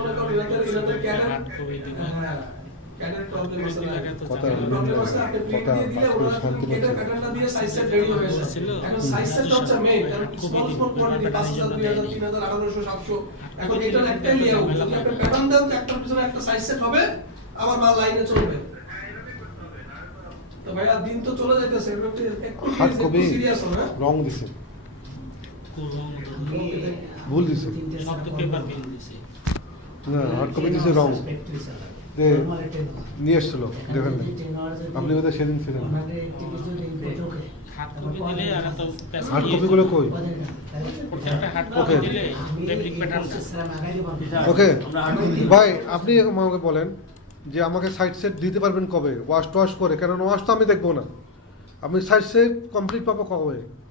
মনে করেন এনাদের এনাদের ক্যাডার হার্ড কপি দিবে হ্যাঁ ক্যাডার প্রবলেম আছে কথা প্রবলেম আছে আপনি প্রিন্ট কথা দিয়ে দিলে পাঁচ ওরা করে শান্তি কেটে প্যাটার্নটা দিয়ে সাইজ সেট রেডি হয়ে যায় এখন সাইজ সেটটা হচ্ছে মেইন কারণ স্মল স্মল কোয়ান্টিটি 5000 2000 3000 1800 700 এখন এটার একটাই লেআউট যদি আপনি প্যাটার্ন দেন তো একটার পিছনে একটা সাইজ সেট হবে আবার মাল লাইনে চলবে তো ভাইয়া দিন তো চলে যাইতেছে একটু একটু হার্ড কপি সিরিয়াস হবে রং দিছে ভুল দিছে সব তো পেপার দিছে। না হার্ড কপি দিছে রং। যে নিয়ে। এসছিল দেখেন না আপনি বোধহয় সেদিন হার্ড আর তো হার্ড কপিগুলো কই? Pattern okay. ভাই আপনি আমাকে বলেন যে আমাকে সাইড সেট দিতে পারবেন কবে? ওয়াশ টোয়াশ করে। কারণ ওয়াশ তো আমি দেখব না। আমি সাইড সেট কমপ্লিট পাবো কবে?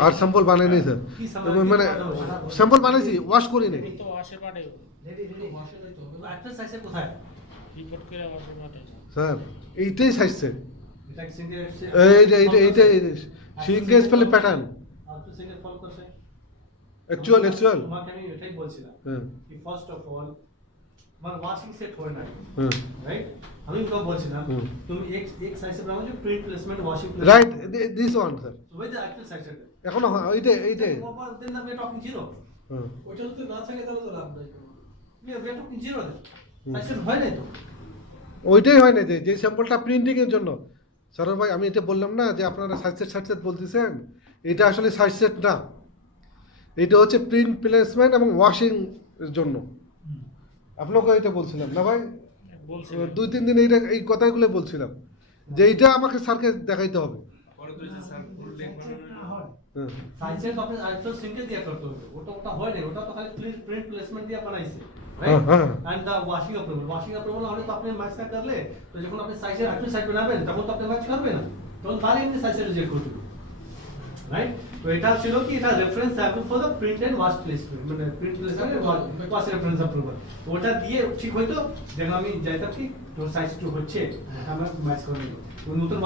আর স্যাম্পল বানাই নাই স্যার মানে স্যাম্পল বানাইছি ওয়াশ করি নাই স্যার এইটাই সাইজছে সিঙ্গেজ পেলে প্যাটার্ন অ্যাকচুয়াল অ্যাকচুয়াল হ্যাঁ first of all washing set হয় না। রাইট আমি তো বলছিলাম তুমি এক এক সাইজে বানাও যে print placement washing right this one sir ওই যে অ্যাকচুয়াল সাইজ এখনও are talking হ্যাঁ ওটা যদি না থাকে তাহলে তো লাভ নাই হুম। সাইজ হয় নাই তো? ওইটাই হয় না যে স্যাম্পলটা প্রিন্টিং এর জন্য। স্যার ভাই আমি এটা বললাম না যে আপনারা সাইজ সেট সাইজ সেট বলতেছেন। এটা আসলে সাইজ সেট না। এটা হচ্ছে প্রিন্ট প্লেসমেন্ট এবং ওয়াশিং এর জন্য। আপনাকে এটা বলছিলাম না ভাই? দুই তিন দিন এইটা এই কথাগুলো বলছিলাম যে এইটা আমাকে স্যারকে দেখাইতে হবে। হ্যাঁ সাইজ আপনি আইসো সিঙ্গেল দিয়া করতে হবে। ওটা ওটা হয় নাই। ওটা তো খালি প্রিন্ট প্লেসমেন্ট দিয়া বানাইছে। And the washing approval washing approval হলে তো আপনি ম্যাচ না করলে তো যখন আপনি সাইজের আপনি সাইজ বানাবেন তখন তো আপনি ম্যাচ করবে না। তখন তাহলে এমনি সাইজের রিজেক্ট করে রাইট তো এটা ছিল কি এটা রেফারেন্স অ্যাপ্রুভ ফর প্রিন্ট মানে ওটা দিয়ে ঠিক হয়তো দেখো আমি যাইতাম কি? তোর সাইজ টু হচ্ছে আমার ম্যাচ করে নিব নতুন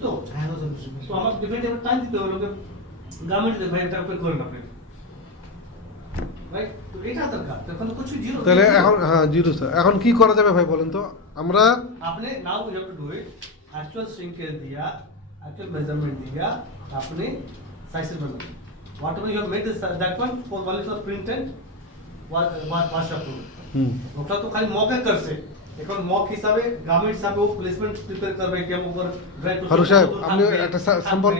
তো? তো আমার এবার টাইম দিতে হলো গার্মেন্ট ভাই এটা করে না আপনি তাহলে এখন হ্যাঁ এখন কি করা যাবে ভাই বলেন তো? আমরা আপনি নাও एक्चुअल मेजरमेंट दिया आपने साइज बना whatever you have made this that one for value for print and what what approve হুম ওটা তো খালি মকে করছে এখন মক হিসাবে গার্মেন্ট হিসাবে ও প্লেসমেন্ট প্রিপেয়ার করবে কেমন উপর ফারুক সাহেব আপনি একটা স্যাম্পল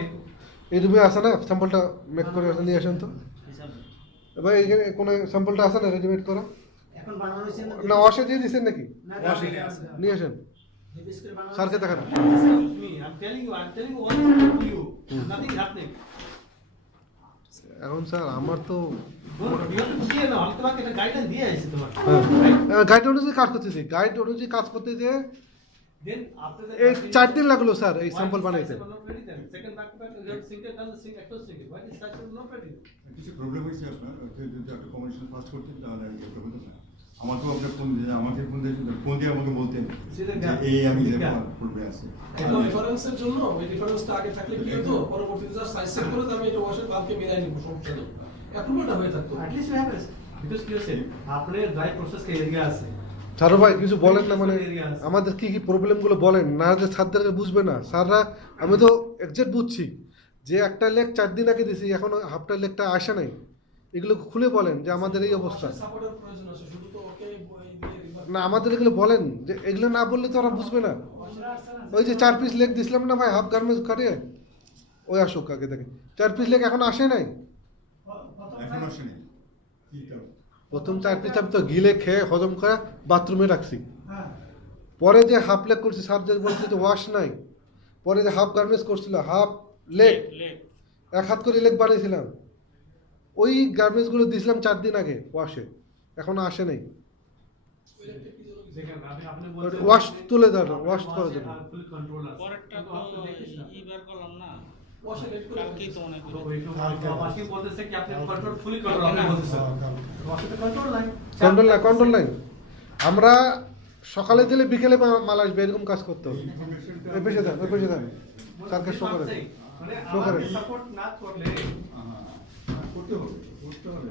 এই রুমে আছে না স্যাম্পলটা মেক করে নিয়ে আসেন তো ভাই এখানে কোনো স্যাম্পলটা আছে না রেডিমেড করা এখন বানানো হয়েছে না ওয়াশে দিয়ে দিচ্ছেন নাকি না, ওয়াশে না, না, না। নিয়ে আসেন হেভি স্কুল বানানো স্যারকে। দেখান এখন স্যার আমার তো হ্যাঁ গাইড অনুযায়ী কাজ করতেছি গাইড অনুযায়ী কাজ করতে যে এই চার দিন লাগল স্যার এই স্যাম্পল বানাইতে? কিছু প্রবলেম হয়েছে আপনার ওকে যদি একটা কমিউনিকেশন ফাস্ট করতেন তাহলে আমাকেও ফোন দিয়ে আমাকে ফোন দিয়ে ফোন দিয়ে আমাকে বলতেন এই আমি পূর্বে কি কি প্রবলেমগুলো ভাই কিছু বলেন না মানে আমাদের প্রবলেমগুলো বলেন? না যে স্যারদেরকে বুঝবে না। স্যাররা আমি তো একজেক্ট বুঝছি। যে একটা লেখ চার দিন আগে দিছি এখন হাফটা লেখটা আসে নাই। এগুলো খুলে বলেন যে আমাদের এই অবস্থা। সাপোর্টের প্রয়োজন আছে শুধু না আমাদের এগুলো বলেন। যে এগুলো না বললে তো ওরা বুঝবে না। ওই যে চার পিস লেগ দিছিলাম না ভাই হাফ গার্মেন্টস কাটে ওই আসুক আগে দেখে। চার পিস লেগ এখন আসে নাই? আসেনি। প্রথম চার পিস আমি তো গিলে খেয়ে হজম করে বাথরুমে রাখছি। হ্যাঁ। পরে যে হাফ লেগ করছি স্যার যে বলছে যে ওয়াশ নাই পরে যে হাফ গার্মেন্টস করছিল হাফ লেগ লেগ এক হাত করে লেগ বানিয়েছিলাম। ওই গার্মেন্টসগুলো দিয়েছিলাম চার দিন আগে ওয়াশে এখনও আসে নাই। ওয়াশ তুলে দেওয়া ওয়াশ করার জন্য। পরেরটা তো না। করলাম কালকেই তো বলতেছে কি আপনি কন্ট্রোল ফুলি নাই কন্ট্রোল আমরা সকালে দিলে বিকেলে মাল আসবে এরকম কাজ করতে হবে। ওই পেশে দেন ওই পেশে করে। আমাকে সাপোর্ট না করলে হ্যাঁ, করতে হবে করতে হবে।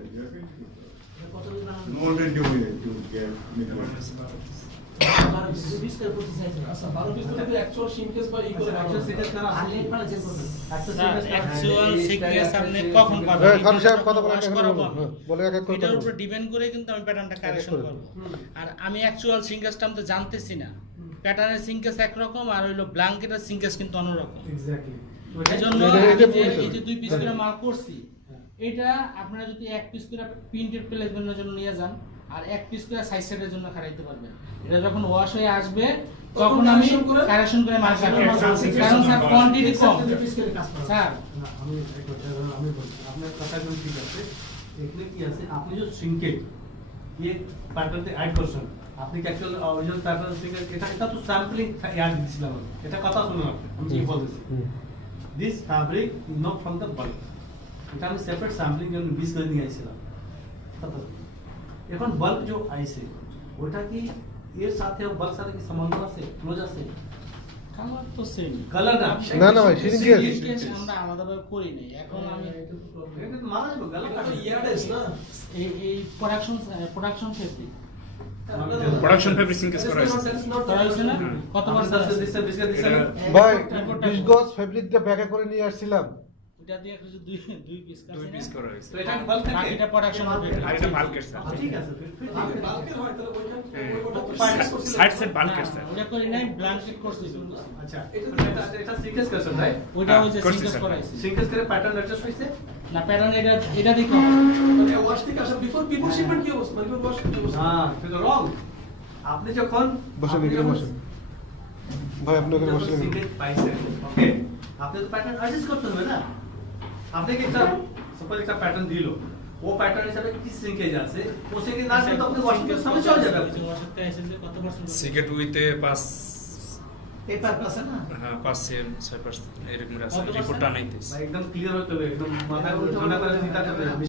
বলুন আমি। অ্যাকচুয়াল আমি তো জানতেছি না প্যাটার্নের সিঙ্কেস একরকম আর হইল ব্ল্যাঙ্কেটের সিঙ্কেস কিন্তু অন্যরকম এই জন্য যে- এই যে দুই পিস করে। মাল করছি এটা আপনারা যদি এক পিস করে প্রিন্টেড প্লেসমেন্টের জন্য নিয়ে যান আর এক পিস করে সাইজ সেটের জন্য খারাইতে পারবেন। এটা যখন ওয়াশ হয়ে আসবে তখন আমি কারেকশন করে মাল কাটবো কারণ স্যার কোয়ান্টিটি কম। স্যার। আমি আমি বলছি আপনার কথা একদম ঠিক আছে। এখানে কি আছে? আপনি যে সিঙ্কেট ये প্যাটার্ন অ্যাড করছেন আপনি কি অ্যাকচুয়াল অরিজিনাল প্যাটার্ন থেকে এটা এটা তো স্যাম্পলিং অ্যাড দিছিলাম এটা কথা শুনুন আপনি আমি কি বলতেছি? This fabric not from the bulk এটা আমি সেপারেট স্যাম্পলিং জন্য বিশ করে নিয়ে আসছিলাম এখন বাল্ক যে আইছে ওটা কি এর সাথে বাল্ক সাথে কি সম্বন্ধ আছে? ক্লোজ আছে? কালার তো সেম কালার না। না, না ভাই, shrinkage। Shrinkage আমরা আলাদাভাবে করি নাই। এখন আমি এটা মারা যাবে গালা তো ইয়ারডেস না? এই এই production production fabric Production fabric sinkers করা হয়েছে। করা হয়েছে না? কতবার আপনার কাছে দিছে বিস্কুট দিছে না? এটা- ভাই বিশ গজ ফেব্রিকটা ব্যাগে করে নিয়ে আসছিলাম। এটা দিয়ে একটা দুই দুই পিস দুই পিস করা হয়েছে। তো এটা কি বাল্ক থাকে বাকিটা প্রোডাকশন হবে। আর এটা বাল্কের স্যার আচ্ছা, ঠিক আছে ফির- ফির ঠিক আছে। বাল্কের হয় তাহলে ওইখান হ্যাঁ। ওটা তো size করছিলেন। সাইড সেট বাল্কের স্যার ওটা করি নাই ব্ল্যাঙ্কেট করছি। শুধু। আচ্ছা। এটা- এটা এটা সিঙ্কেজ করছেন রাইট ওইটা হ্যাঁ, ওই যে করছি সিঙ্কেস স্যার। করাইছি। সিঙ্কেজ করে প্যাটার্ন অ্যাডজাস্ট হইছে না প্যাটার্ন এটা এটা দেখো। মানে ওয়াশ থেকে আসা বিফোর বিফোর শিপমেন্ট কি অবস্থা? মানে ওয়াশ কি অবস্থা? না সেটা রং আপনি যখন বসে আপনি এখানে যখন- বসেন। ভাই আপনি ওখানে বসে সিঙ্কেজ পাইছেন ওকে আপনি তো প্যাটার্ন অ্যাডজাস্ট করতে হবে না? আপনি কি একটা সাপোজ একটা প্যাটার্ন দিল ও প্যাটার্ন হিসাবে কি সিঙ্কেজ আছে? ও সিঙ্কেজ না আসলে তো আপনি ওয়াশিংটন সামনে চলে যাবে। আপনি। ওয়াশারটা এসেছে কত পার্সেন্ট সিকেট উইতে পাস পেপার আছে না? হ্যাঁ সেম ছয় পার্সেন্ট এরকম আছে রিপোর্টটা আনাইতেছে। একদম ক্লিয়ার হতে হবে একদম মাথা ঠান্ডা করে দিতে করতে হবে।